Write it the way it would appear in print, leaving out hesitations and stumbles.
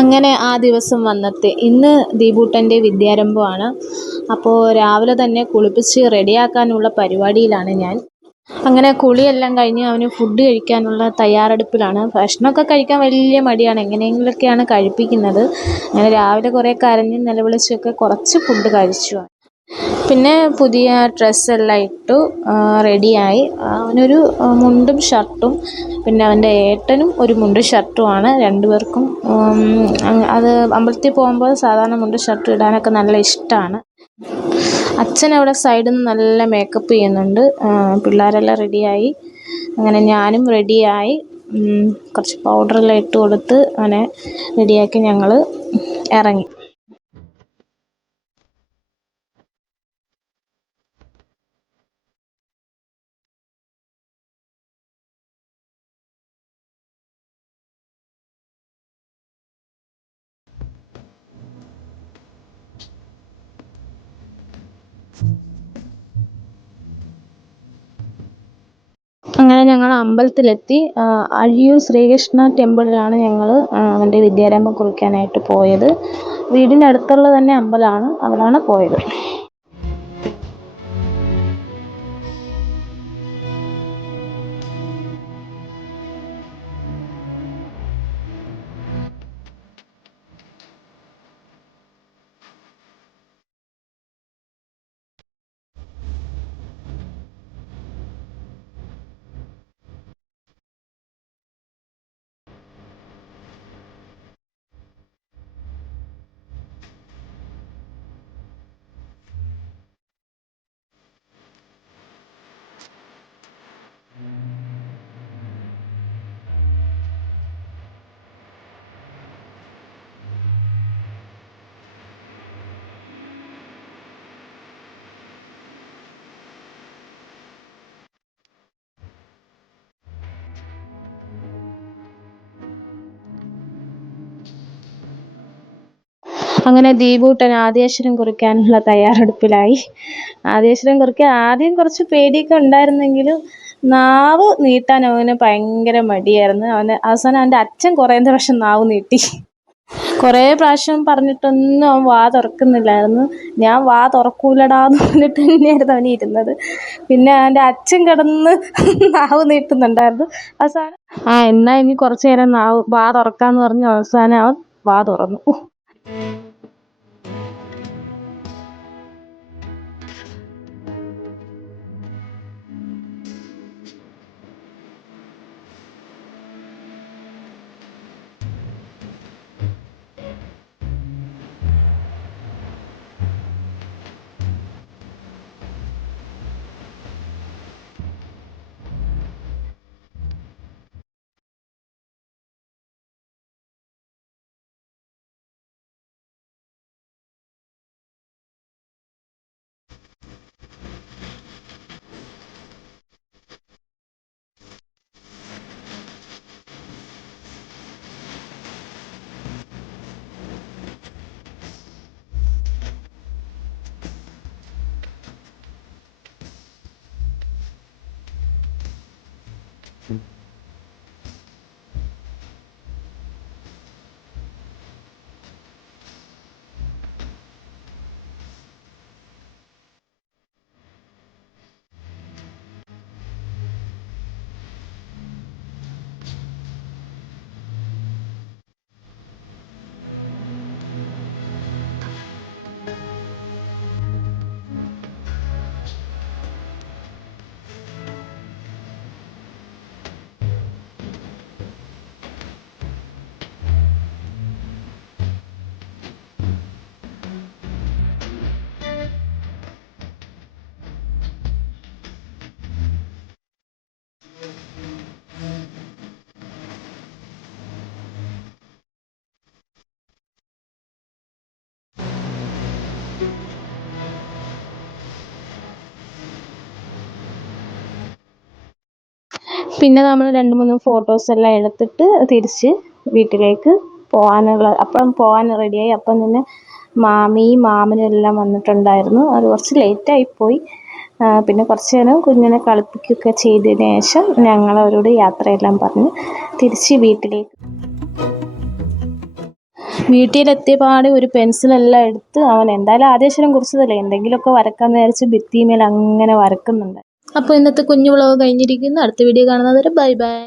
അങ്ങനെ ആ ദിവസം വന്നെത്തി. ഇന്ന് ദീപൂട്ടൻ്റെ വിദ്യാരംഭമാണ്. അപ്പോൾ രാവിലെ തന്നെ കുളിപ്പിച്ച് റെഡിയാക്കാനുള്ള പരിപാടിയിലാണ് ഞാൻ. അങ്ങനെ കുളിയെല്ലാം കഴിഞ്ഞ് അവന് ഫുഡ് കഴിക്കാനുള്ള തയ്യാറെടുപ്പിലാണ്. ഭക്ഷണമൊക്കെ കഴിക്കാൻ വലിയ മടിയാണ്, എങ്ങനെയെങ്കിലുമൊക്കെയാണ് കഴിപ്പിക്കുന്നത്. അങ്ങനെ രാവിലെ കുറേ കരഞ്ഞും നിലവിളിച്ചൊക്കെ കുറച്ച് ഫുഡ് കഴിച്ചു. പിന്നെ പുതിയ ഡ്രസ്സെല്ലാം ഇട്ടു റെഡിയായി. അവനൊരു മുണ്ടും ഷർട്ടും, പിന്നെ അവൻ്റെ ഏട്ടനും ഒരു മുണ്ടും ഷർട്ടുമാണ്. രണ്ടുപേർക്കും അത് അമ്പലത്തിൽ പോകുമ്പോൾ സാധാരണ മുണ്ടും ഷർട്ടും ഇടാനൊക്കെ നല്ല ഇഷ്ടമാണ്. അച്ഛൻ അവിടെ സൈഡിൽ നിന്ന് നല്ല മേക്കപ്പ് ചെയ്യുന്നുണ്ട്. പിള്ളേരെല്ലാം റെഡിയായി. അങ്ങനെ ഞാനും റെഡിയായി. കുറച്ച് പൗഡറെല്ലാം ഇട്ട് കൊടുത്ത് അങ്ങനെ റെഡിയാക്കി ഞങ്ങൾ ഇറങ്ങി. അങ്ങനെ ഞങ്ങൾ അമ്പലത്തിലെത്തി. അഴിയൂർ ശ്രീകൃഷ്ണ ടെമ്പിളിലാണ് ഞങ്ങൾ അവൻ്റെ വിദ്യാരംഭം കുറിക്കാനായിട്ട് പോയത്. വീടിൻ്റെ അടുത്തുള്ള തന്നെ അമ്പലമാണ്, അവിടെയാണ് പോയത്. അങ്ങനെ ദീപൂട്ടൻ ആദ്യാക്ഷരം കുറിക്കാനുള്ള തയ്യാറെടുപ്പിലായി. ആദ്യാക്ഷരം കുറിക്കാൻ ആദ്യം കുറച്ച് പേടിയൊക്കെ ഉണ്ടായിരുന്നെങ്കിലും നാവ് നീട്ടാൻ അവന് ഭയങ്കര മടിയായിരുന്നു. അവസാനം അവൻ്റെ അച്ഛൻ കുറേ പ്രാവശ്യം നാവ് നീട്ടി. കുറേ പ്രാവശ്യം പറഞ്ഞിട്ടൊന്നും അവൻ വാ തുറക്കുന്നില്ലായിരുന്നു. ഞാൻ വാ തുറക്കൂലടാന്ന് പറഞ്ഞിട്ട് തന്നെയായിരുന്നു അവൻ ഇരുന്നത്. പിന്നെ അവൻ്റെ അച്ഛൻ കിടന്ന് നാവ് നീട്ടുന്നുണ്ടായിരുന്നു. അവസാനം എന്നാൽ ഇനി കുറച്ച് നേരം വാ തുറക്കാന്ന് പറഞ്ഞ് അവസാനം അവൻ വാ തുറന്നു. പിന്നെ നമ്മൾ 2-3 ഫോട്ടോസെല്ലാം എടുത്തിട്ട് തിരിച്ച് വീട്ടിലേക്ക് അപ്പം പോകാൻ റെഡിയായി. അപ്പം തന്നെ മാമിയും മാമനും എല്ലാം വന്നിട്ടുണ്ടായിരുന്നു. അത് കുറച്ച് ലേറ്റായിപ്പോയി. പിന്നെ കുറച്ച് നേരം കുഞ്ഞിനെ കളിപ്പിക്കുകയൊക്കെ ചെയ്തതിന് ശേഷം ഞങ്ങളവരോട് യാത്രയെല്ലാം പറഞ്ഞ് തിരിച്ച് വീട്ടിലേക്ക്. വീട്ടിലെത്തിയ പാടെ ഒരു പെൻസിലെല്ലാം എടുത്ത് അവൻ എന്തായാലും ആദ്യാക്ഷരം കുറിച്ചതല്ലേ എന്തെങ്കിലുമൊക്കെ വരക്കാമെന്ന് വിചാരിച്ച് ഭിത്തിമേൽ അങ്ങനെ വരക്കുന്നുണ്ട്. അപ്പോൾ ഇന്നത്തെ കുഞ്ഞു വ്ളോഗ് കഴിഞ്ഞിരിക്കുന്നു. അടുത്ത വീഡിയോ കാണുന്നത് വരെ ബൈ ബൈ.